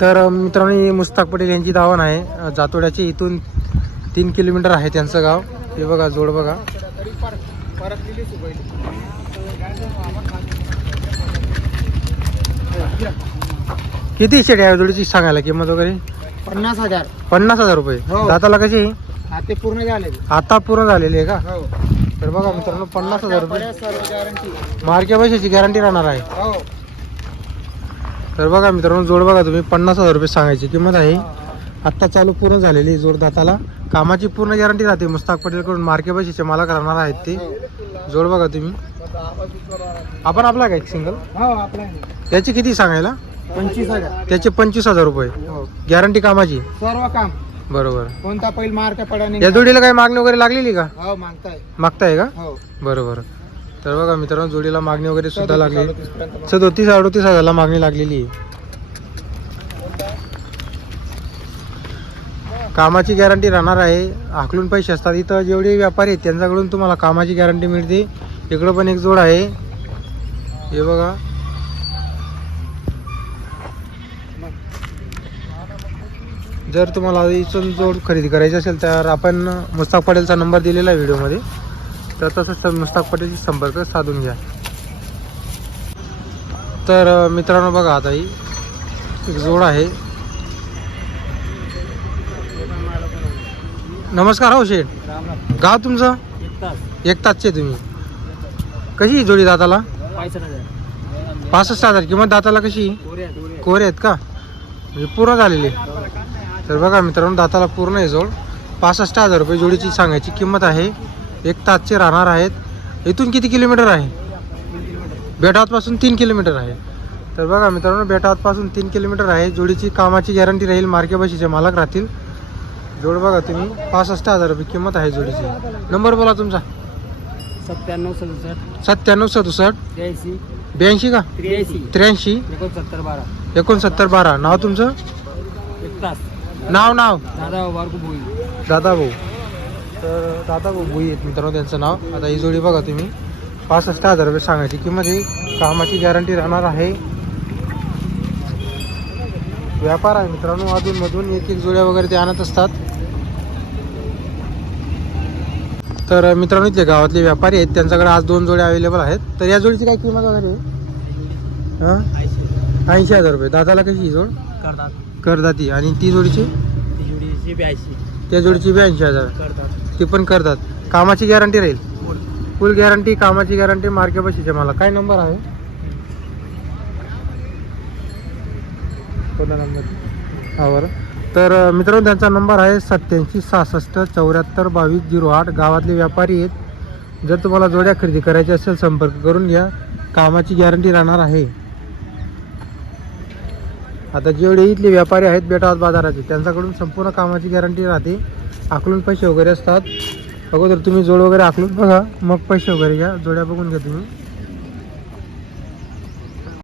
तर मित्रांनो ही मुस्ताक पटेल यांची दावण आहे. जातोड्याची इथून तीन किलोमीटर आहे त्यांचं गाव. हे बघा जोड बघा. किती शेट आहे जोडीची सांगायला? किंमत वगैरे? पन्नास हजार. पन्नास हजार रुपये. हो. दाताला कशी? पूर्ण झाले आता पूर्ण झालेली आहे का? हो. तर बघा मित्रांनो पन्नास हजार रुपये. मार्के पैशाची गॅरंटी राहणार आहे. हो. तर बघा मित्रांनो जोड बघा तुम्ही. पन्नास हजार रुपये सांगायची किंमत आहे. आत्ता चालू पूर्ण झालेली जोड दाताला. कामाची पूर्ण गॅरंटी राहते. मुस्ताक पटेलकडून मार्के पैशाचे मालक राहणार आहेत ते. जोड बघा तुम्ही. आपण आपला का एक सिंगल हो. त्याची किती सांगायला? पंचवीस हजार. त्याचे पंचवीस हजार रुपये. हो. गॅरंटी कामाची? सर्व काम. बरोबर. कोणता पहिल मार्क पडा या जोडीला काही मागणी वगैरे लागलेली का? हो मागताय. मागताय का? हो. बरोबर. तर बघा मित्रांनो जोडीला मागणी वगैरे सुद्धा लागली. सदोतीस अडोतीस हजारला मागणी लागलेली. आहे कामाची गॅरंटी राहणार आहे. हाकलून पैसे असतात. इथं जेवढे व्यापारी आहेत त्यांच्याकडून तुम्हाला कामाची गॅरंटी मिळते. इकडं पण एक जोड आहे. हे बघा. जर तुम्हाला इथून जोड खरेदी करायची असेल तर आपण मुस्ताक पटेलचा नंबर दिलेला आहे व्हिडिओमध्ये. तर तसंच मुस्ताक पटेलशी संपर्क साधून घ्या. तर मित्रांनो बघा आता ही एक जोड आहे. नमस्कार हो शेठ. गाव तुमचं? एक तासचे तुम्ही. कशी जोडी दाताला? पासष्ट हजार. किंमत दाताला कशी? कोरे आहेत का? म्हणजे पूर्ण झालेली. तर बघा मित्रांनो दाताला पूर्ण आहे जोड. पासष्ट हजार रुपये जोडीची सांगायची किंमत आहे. एक तासचे राहणार आहेत. इथून किती किलोमीटर आहे? बेटावतपासून तीन किलोमीटर आहे. तर बघा मित्रांनो बेटावतपासून तीन किलोमीटर आहे. जोडीची कामाची गॅरंटी राहील मार्के बशीचे मालक राहतील. जोड बघा तुम्ही पासष्ट हजार रुपये किंमत आहे जोडीची. नंबर बोला तुमचा. सत्त्याण्णव सदुसष्ट. सत्त्याण्णव सदुसष्ट. त्र्याऐंशी ब्याऐंशी का? त्र्याऐंशी. त्र्याऐंशी. एकोणसत्तर बारा. एकोणसत्तर बारा. नाव तुमचं? नाव नाव. दादा बोई दादा भाऊ. तर दादा भुई आहेत मित्रांनो त्यांचं नाव. आता ही जोडी बघा तुम्ही. पासष्ट हजार रुपये सांगायची. किंमत आहे कामाची गॅरंटी राहणार आहे. व्यापार आहे मित्रांनो अधूनमधून एक एक जोड्या वगैरे ते आणत असतात. तर मित्रांनो इथले गावातले व्यापारी आहेत. त्यांच्याकडे आज दोन जोड्या अवेलेबल आहेत. तर या जोडीची काय किंमत वगैरे? हां? ऐंशी हजार रुपये. दादाला कशी ही जोड? करदाती. आणि ती जोडीची? ती जोडीची ब्याऐंशी त्या जोडीची ब्याऐंशी हजार. करतात. ती पण करतात. कामाची गॅरंटी राहील. फुल. गॅरंटी कामाची गॅरंटी मार्के बशीचे मला. काय नंबर आहे? कोणता नंबर? हा बरं. तर अं, मित्रांनो त्यांचा नंबर आहे सत्याऐंशी सहासष्ट चौऱ्याहत्तर बावीस झिरो आठ. गावातले व्यापारी आहेत. जर तुम्हाला जोड्या खरेदी करायच्या असेल संपर्क करून घ्या. कामाची गॅरंटी राहणार आहे. आता जेवढे इथले व्यापारी आहेत बेटावत बाजाराचे त्यांच्याकडून संपूर्ण कामाची गॅरंटी राहते. आकलून पैसे वगैरे असतात. अगोदर तुम्ही जोड वगैरे आकलून बघा मग पैसे वगैरे घ्या जोड्या बघून घ्या तुम्ही.